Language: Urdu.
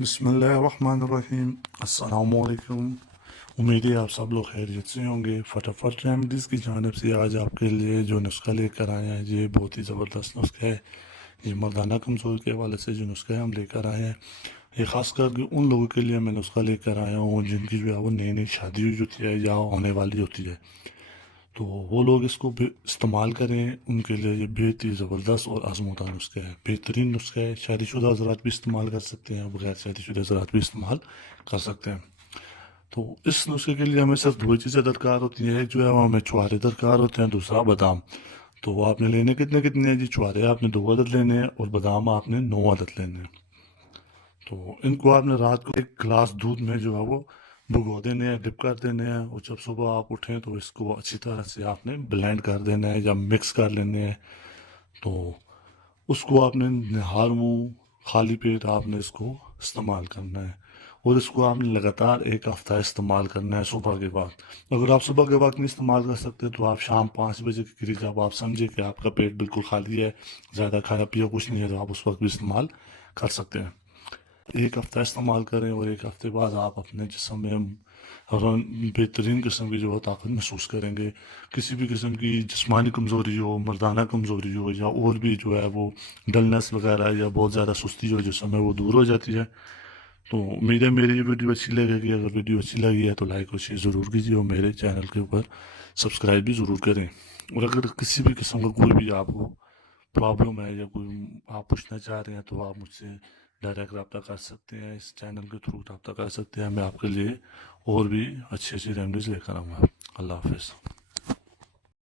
بسم اللہ الرحمن الرحیم، السلام علیکم۔ امید ہے آپ سب لوگ خیریت سے ہوں گے۔ فٹافٹ ریمیڈیز کی جانب سے آج آپ کے لیے جو نسخہ لے کر آئے ہیں یہ بہت ہی زبردست نسخہ ہے۔ یہ مردانہ کمزوری کے حوالے سے جو نسخہ ہم لے کر آئے ہیں، یہ خاص کر کے ان لوگوں کے لیے میں نسخہ لے کر آیا ہوں جن کی جو ہے وہ نئی نئی شادی ہوئی ہوتی ہے یا ہونے والی ہوتی ہے، تو وہ لوگ اس کو استعمال کریں، ان کے لیے یہ بہت ہی زبردست اور آزمودہ نسخہ ہے، بہترین نسخہ ہے۔ شادی شدہ حضرات بھی استعمال کر سکتے ہیں، بغیر شادی شدہ حضرات بھی استعمال کر سکتے ہیں۔ تو اس نسخے کے لیے ہمیں صرف دو چیزیں درکار ہوتی ہیں، ایک جو ہے وہ ہمیں چوارے درکار ہوتے ہیں، دوسرا بادام۔ تو آپ نے لینے کتنے ہیں جی؟ چوارے آپ نے 2 عدد لینے ہیں اور بادام آپ نے 9 عدد لینے ہیں۔ تو ان کو آپ نے رات کو ایک گلاس دودھ میں جو ہے وہ بھگو دینے ہیں، ڈپ کر دینے ہیں، اور جب صبح آپ اٹھیں تو اس کو اچھی طرح سے آپ نے بلینڈ کر دینا ہے یا مکس کر لینے ہیں۔ تو اس کو آپ نے نہار منہ خالی پیٹ آپ نے اس کو استعمال کرنا ہے، اور اس کو آپ نے لگاتار 1 ہفتہ استعمال کرنا ہے صبح کے وقت۔ اگر آپ صبح کے وقت نہیں استعمال کر سکتے تو آپ شام 5 بجے کے قریب جب آپ سمجھے کہ آپ کا پیٹ بالکل خالی ہے، زیادہ کھانا پیا کچھ نہیں ہے، تو آپ اس وقت بھی استعمال کر سکتے ہیں۔ 1 ہفتہ استعمال کریں اور 1 ہفتے بعد آپ اپنے جسم میں بہترین قسم کی جو ہے طاقت محسوس کریں گے۔ کسی بھی قسم کی جسمانی کمزوری ہو، مردانہ کمزوری ہو، یا اور بھی جو ہے وہ ڈلنس وغیرہ یا بہت زیادہ سستی جو جسم ہے وہ دور ہو جاتی ہے۔ تو امید ہے میری یہ ویڈیو اچھی لگے گی۔ اگر ویڈیو اچھی لگی ہے تو لائک اور شیئر ضرور کیجیے، اور میرے چینل کے اوپر سبسکرائب بھی ضرور کریں۔ اور اگر کسی بھی قسم کا کوئی بھی آپ کو پرابلم ہے یا کوئی آپ پوچھنا چاہ رہے ہیں تو آپ مجھ سے ڈائریکٹ رابطہ کر سکتے ہیں، اس چینل کے تھرو رابطہ کر سکتے ہیں۔ میں آپ کے لیے اور بھی اچھی ریمیڈیز لے کر آؤں گا۔ اللہ حافظ۔